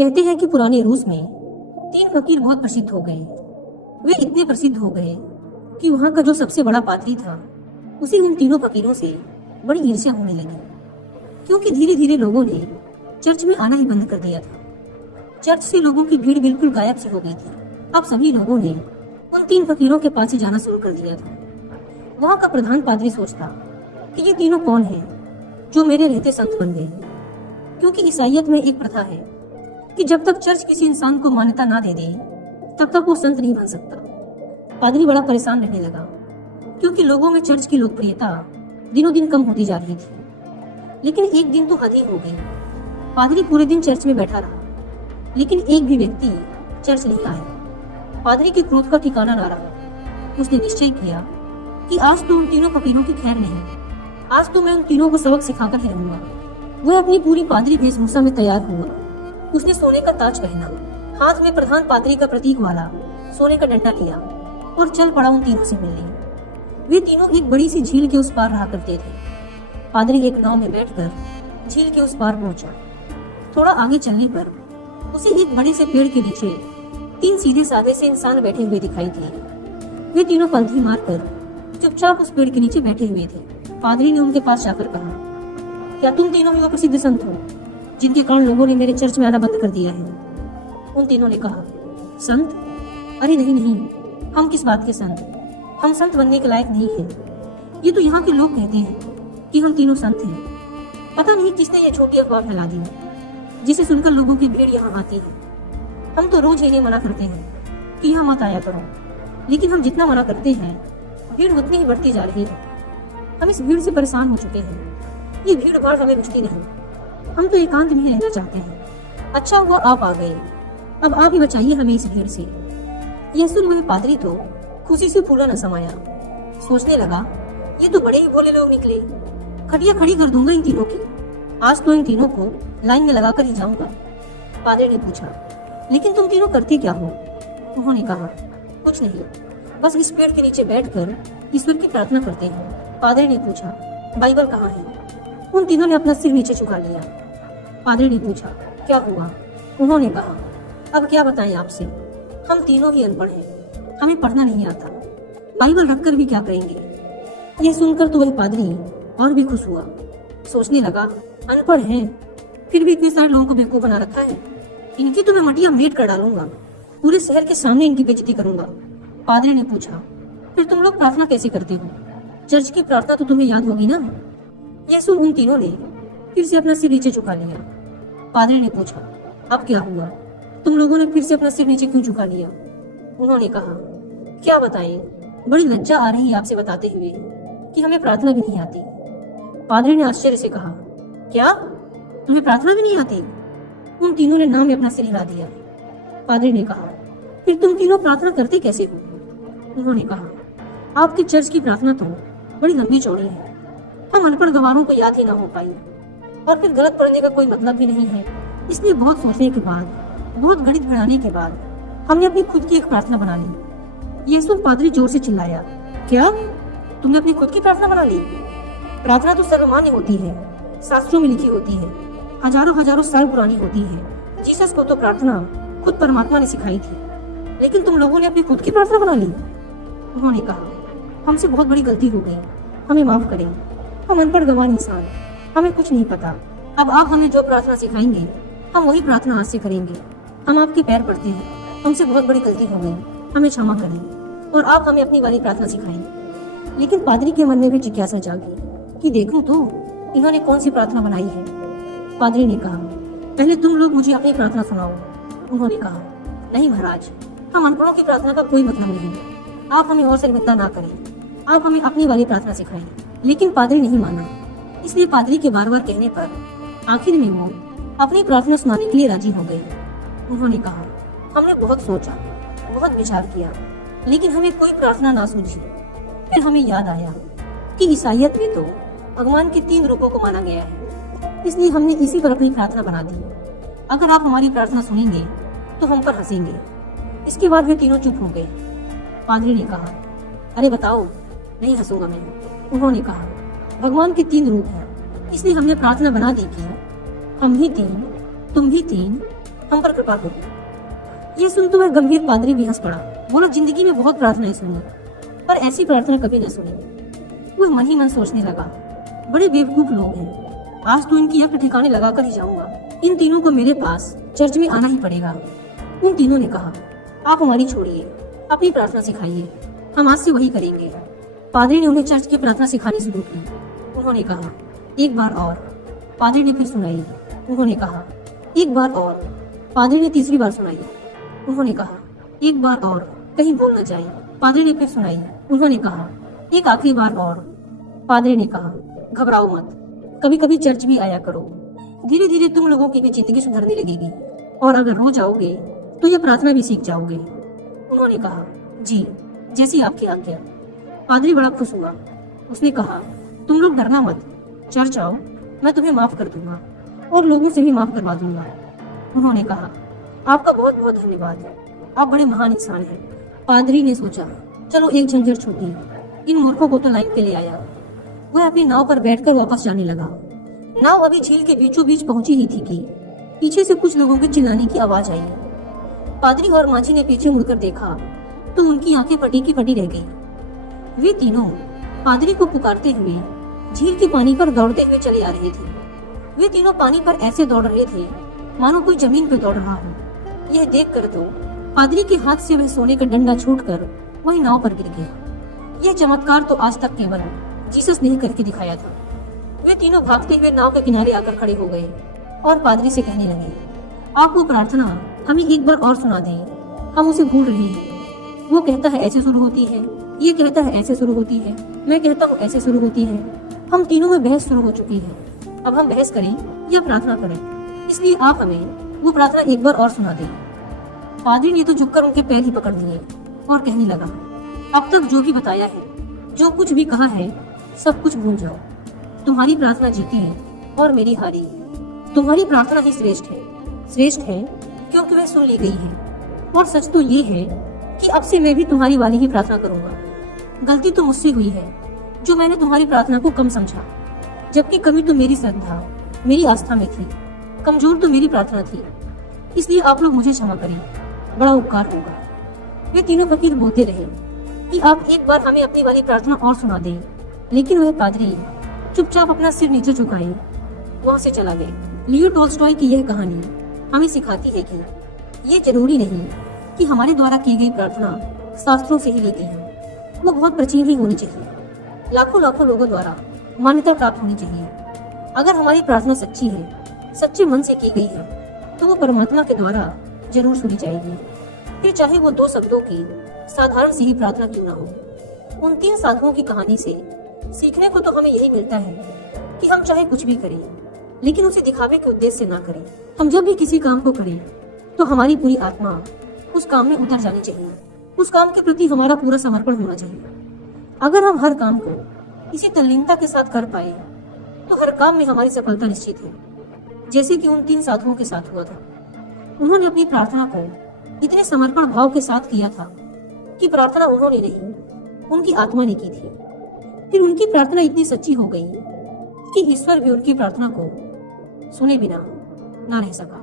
कहते हैं कि पुराने रूस में 3 फकीर बहुत प्रसिद्ध हो गए। वे इतने प्रसिद्ध हो गए कि वहाँ का जो सबसे बड़ा पादरी था उसे उन तीनों फकीरों से बड़ी ईर्ष्या होने लगी, क्योंकि धीरे धीरे लोगों ने चर्च में आना ही बंद कर दिया था। चर्च से लोगों की भीड़ बिल्कुल गायब सी हो गई थी। अब सभी लोगों ने उन 3 फकीरों के पास ही जाना शुरू कर दिया था। वहाँ का प्रधान पादरी सोचता कि ये तीनों कौन हैं जो मेरे रहते संत बन गए, क्योंकि ईसाइयत में एक प्रथा है कि जब तक चर्च किसी इंसान को मान्यता ना दे दे तब तक वो संत नहीं बन सकता। पादरी बड़ा परेशान रहने लगा, क्योंकि लोगों में चर्च की लोकप्रियता दिनों दिन कम होती जा रही थी। लेकिन एक दिन तो हद ही हो गई। पादरी पूरे दिन चर्च में बैठा रहा, लेकिन एक भी व्यक्ति चर्च नहीं आया। पादरी के क्रोध का ठिकाना ना रहा। उसने निश्चय किया कि आज तो उन तीनों फकीरों की खैर नहीं, आज तो मैं उन तीनों को सबक सिखाकर ही रहूंगा। वह अपनी पूरी पादरी वेशभूषा में तैयार हुआ। उसने सोने का ताज पहना, हाथ में प्रधान पादरी का प्रतीक वाला सोने का डंडा लिया और चल पड़ा उन तीनों से मिलने। वे तीनों एक बड़ी सी झील के उस पार रहा करते थे। पादरी एक नाव में बैठकर झील के उस पार पहुंचा। थोड़ा आगे चलने पर उसे एक बड़े से पेड़ के नीचे 3 सीधे साधे से इंसान बैठे हुए दिखाई दिए। वे तीनों पलथी मारकर चुपचाप उस पेड़ के नीचे बैठे हुए थे। पादरी ने उनके पास जाकर कहा, क्या तुम तीनों ही वो प्रसिद्ध संत हो जिनके कारण लोगों ने मेरे चर्च में आना बंद कर दिया है? उन तीनों ने कहा, संत? अरे नहीं नहीं, हम किस बात के संत? हम संत बनने के लायक नहीं हैं। ये तो यहाँ के लोग कहते हैं कि हम तीनों संत हैं। पता नहीं किसने ये छोटी अफवाह फैला दी, जिसे सुनकर लोगों की भीड़ यहाँ आती है। हम तो रोज इन्हें मना करते हैं कि यहाँ मत आया करो, लेकिन हम जितना मना करते हैं भीड़ उतनी ही बढ़ती जा रही है। हम इस भीड़ से परेशान हो चुके हैं। ये भीड़ भाड़ हमें रुचती नहीं। हम तो एकांत में रहना चाहते हैं। अच्छा हुआ आप आ गए, अब आप ही बचाइए हमें इस भीड़ से। यह सुन वह पादरी तो खुशी से फूला न समाया। सोचने लगा, ये तो बड़े ही भोले लोग निकले। खटिया खड़ी कर दूंगा इन तीनों की। आज तो इन तीनों को लाइन में लगाकर ही जाऊंगा। पादरी ने पूछा, लेकिन तुम तीनों करते क्या हो? उन्होंने कहा, कुछ नहीं, बस इस पेड़ के नीचे बैठकर ईश्वर की प्रार्थना करते हैं। पादरी ने पूछा, बाइबल कहाँ है? उन तीनों ने अपना सिर नीचे झुका लिया। पादरी ने पूछा, क्या हुआ? उन्होंने कहा, अब क्या बताएं आपसे, हम तीनों ही अनपढ़ हैं, हमें पढ़ना नहीं आता, बाइबल रखकर भी क्या करेंगे? यह सुनकर तो वह पादरी और भी खुश हुआ। सोचने लगा, अनपढ़ हैं फिर भी इतने सारे लोगों को बेवकूफ बना रखा है। इनकी तो मैं मटिया मेट कर डालूंगा, पूरे शहर के सामने इनकी बेइज्जती करूंगा। पादरी ने पूछा, फिर तुम लोग प्रार्थना कैसे करते हो? चर्च की प्रार्थना तो तुम्हें याद होगी ना? यह सुन उन तीनों ने फिर से अपना सिर नीचे झुका लिया। पादरी ने पूछा, अब क्या हुआ? तुम लोगों ने फिर से अपना सिर नीचे क्यों झुका लिया? उन्होंने कहा, क्या बताएं, बड़ी लज्जा आ रही है आपसे बताते हुए कि हमें प्रार्थना भी नहीं आती। पादरी ने आश्चर्य से कहा, क्या तुम्हें प्रार्थना भी नहीं आती? उन तीनों ने नाम में अपना सिर हिला दिया। पादरी ने कहा, फिर तुम तीनों प्रार्थना करते कैसे हो? उन्होंने कहा, आपकी चर्च की प्रार्थना तो बड़ी लंबी चौड़ी है, हम अनपढ़ गंवारों को याद ही ना हो पाई, और फिर गलत पढ़ने का कोई मतलब भी नहीं है। इसलिए बहुत सोचने के बाद, बहुत गणित बढ़ाने के बाद हमने अपनी खुद की एक प्रार्थना बना ली। यह सुन पादरी जोर से चिल्लाया, क्या तुमने अपनी खुद की प्रार्थना बना ली? प्रार्थना तो सर्वमान्य होती है, शास्त्रों में लिखी होती है, हजारों हजारों साल पुरानी होती है। जीसस को तो प्रार्थना खुद परमात्मा ने सिखाई थी, लेकिन तुम लोगों ने अपनी खुद की प्रार्थना बना ली। उन्होंने कहा, हमसे बहुत बड़ी गलती हो गई, हमें माफ करें, हम अनपढ़ गंवार इंसान, हमें कुछ नहीं पता। अब आप हमें जो प्रार्थना सिखाएंगे हम वही प्रार्थना आज से करेंगे। हम आपके पैर पड़ते हैं, हमसे बहुत बड़ी गलती हो गई, हमें क्षमा करें और आप हमें अपनी वाली प्रार्थना सिखाएं। लेकिन पादरी के मन में भी जिज्ञासा जागी कि देखूं तो इन्होंने कौन सी प्रार्थना बनाई है। पादरी ने कहा, पहले तुम लोग मुझे अपनी प्रार्थना सुनाओ। उन्होंने कहा, नहीं महाराज, हम अनपढ़ों की प्रार्थना का कोई मतलब नहीं, आप हमें और शर्मिंदा ना करें, आप हमें अपनी वाली प्रार्थना सिखाएं। लेकिन पादरी नहीं माना, इसलिए पादरी के बार बार कहने पर आखिर में वो अपनी प्रार्थना सुनाने के लिए राजी हो गए। उन्होंने कहा, हमने बहुत सोचा, बहुत विचार किया, लेकिन हमें कोई प्रार्थना ना सूझी। फिर हमें याद आया कि ईसाइयत में तो भगवान के 3 रूपों को माना गया है, इसलिए हमने इसी पर अपनी प्रार्थना बना दी। अगर आप हमारी प्रार्थना सुनेंगे तो हम पर हंसेंगे। इसके बाद वे तीनों चुप हो गए। पादरी ने कहा, अरे बताओ, नहीं हंसूंगा मैं। उन्होंने कहा, भगवान के 3 रूप हैं, इसलिए हमने प्रार्थना बना दी कि हम भी 3, तुम भी 3, हम पर कृपा करो। ये सुन तो वह गंभीर पादरी भी हंस पड़ा। बोला, जिंदगी में बहुत प्रार्थनाएं सुनी, पर ऐसी प्रार्थना कभी न सुनी। वह मन ही मन सोचने लगा, बड़े बेवकूफ लोग हैं, आज तो इनकी अक्ल ठिकाने लगा कर ही जाऊंगा। इन तीनों को मेरे पास चर्च में आना ही पड़ेगा। उन तीनों ने कहा, आप हमारी छोड़िए, अपनी प्रार्थना सिखाइए, हम आज से वही करेंगे। पादरी ने उन्हें चर्च की प्रार्थना सिखानी शुरू की। उन्होंने कहा, एक बार और। पादरी ने फिर सुनाई। उन्होंने कहा, एक बार और। पादरी ने तीसरी बार सुनाई। उन्होंने कहा, एक बार और, कहीं भूल न जाए। पादरी ने फिर सुनाई। उन्होंने कहा, एक आखिरी बार और। पादरी ने कहा, घबराओ मत, कभी कभी चर्च भी आया करो, धीरे धीरे तुम लोगों की भी जिंदगी सुधरने लगेगी, और अगर रोज आओगे तो यह प्रार्थना भी सीख जाओगे। उन्होंने कहा, जी, जैसी आपकी आज्ञा। पादरी बड़ा खुश हुआ। उसने कहा, तुम लोग डरना मत, चर्च आओ, मैं तुम्हें माफ कर दूंगा और लोगों से भी माफ करवा दूंगा। उन्होंने कहा, आपका बहुत बहुत धन्यवाद, आप बड़े महान इंसान हैं। पादरी ने सोचा, चलो एक झंझट छूटी, इन मूर्खों को तो लाइन पे ले आया। वह अपनी नाव पर बैठकर वापस जाने लगा। नाव अभी झील के बीचों बीच पहुंची ही थी कि पीछे से कुछ लोगों के चिल्लाने की आवाज आई। पादरी और माझी ने पीछे मुड़कर देखा तो उनकी आंखें फटी की फटी रह गई। वे तीनों पादरी को पुकारते हुए झील के पानी पर दौड़ते हुए चले आ रहे थे। वे तीनों पानी पर ऐसे दौड़ रहे थे मानो कोई जमीन पर दौड़ रहा हो। यह देखकर तो पादरी के हाथ से वह सोने का डंडा छूटकर वही नाव पर गिर गया। यह चमत्कार तो आज तक केवल जीसस ने ही करके दिखाया था। वे तीनों भागते हुए नाव के किनारे आकर खड़े हो गए और पादरी से कहने लगे, आप वो प्रार्थना हमें एक बार और सुना दें, हम उसे भूल रहे हैं। वो कहता है ऐसे शुरू होती है, ये कहता है ऐसे शुरू होती है, मैं कहता हूँ ऐसे शुरू होती है। हम तीनों में बहस शुरू हो चुकी है। अब हम बहस करें या प्रार्थना करें, इसलिए आप हमें वो प्रार्थना एक बार और सुना दें। पादरी ने तो झुककर उनके पैर ही पकड़ लिए और कहने लगा, अब तक जो भी बताया है, जो कुछ भी कहा है, सब कुछ भूल जाओ। तुम्हारी प्रार्थना जीती है और मेरी हारी। तुम्हारी प्रार्थना ही श्रेष्ठ है। श्रेष्ठ है क्योंकि वह सुन ली गई है, और सच तो ये है कि अब से मैं भी तुम्हारी वाली ही प्रार्थना करूंगा। गलती तो मुझसे हुई है जो मैंने तुम्हारी प्रार्थना को कम समझा, जबकि कमी तो मेरी श्रद्धा, मेरी आस्था में थी, कमजोर तो मेरी प्रार्थना थी। इसलिए आप लोग मुझे क्षमा करें, बड़ा उपकार होगा। वे तीनों फकीर बोलते रहे कि आप एक बार हमें अपनी वाली प्रार्थना और सुना दें, लेकिन वह पादरी चुपचाप अपना सिर नीचे झुकाए वहां से चला गया। लियो टोल्स्टॉय की यह कहानी हमें सिखाती है कि ये जरूरी नहीं कि हमारे द्वारा की गई प्रार्थना शास्त्रों से ही ली गई है। वो बहुत प्राचीन ही होनी चाहिए, लाखों लाखों लोगों द्वारा मान्यता प्राप्त होनी चाहिए। अगर हमारी प्रार्थना सच्ची है, सच्चे मन से की गई है, तो वो परमात्मा के द्वारा जरूर सुनी जाएगी, फिर चाहे वो 2 शब्दों की साधारण सी ही प्रार्थना क्यों ना हो। उन 3 साधुओं की कहानी से सीखने को तो हमें यही मिलता है कि हम चाहे कुछ भी करें, लेकिन उसे दिखावे के उद्देश्य से ना करें। हम जब भी किसी काम को करें तो हमारी पूरी आत्मा उस काम में उतर जानी चाहिए, उस काम के प्रति हमारा पूरा समर्पण होना चाहिए। अगर हम हर काम को इसी तल्लीनता के साथ कर पाए तो हर काम में हमारी सफलता निश्चित है, जैसे कि उन 3 साधुओं के साथ हुआ था। उन्होंने अपनी प्रार्थना को इतने समर्पण भाव के साथ किया था कि प्रार्थना उन्होंने नहीं, उनकी आत्मा ने की थी। फिर उनकी प्रार्थना इतनी सच्ची हो गई कि ईश्वर भी उनकी प्रार्थना को सुने बिना ना रह सका।